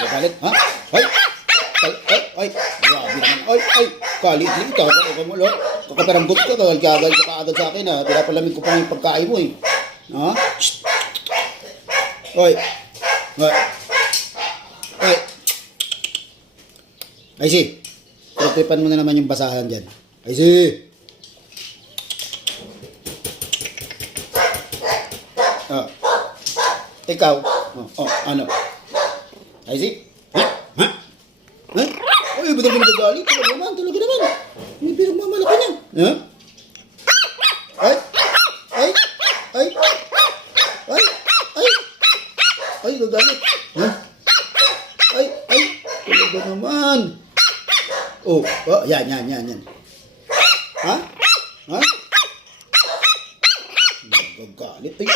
Galit, ha? Ay! Ay! Grabe naman. Ay! Kalit-lit ka. Kakaparanggot ka. Kagal ka kaagad sa akin, ha? Pinapalamig ko pa yung pagkain mo, eh. Ha? Shhh! Ay! Ay! Ay! Ay, si! Tripan mo na naman yung basahan dyan. Ay, si! Ah. Ikaw? Ano? Ay, si! Ha? Ha? Ha? Ay, ba't naman nagagalit? Talaga naman. Hindi pinagmamalaki niya. Ha? Ay! Ay! Ay! Ay! Ay! Ay, nagagalit. Ha? Ay! Talaga naman. Oh, yan. Ha? Ha? Nagagalit, eh.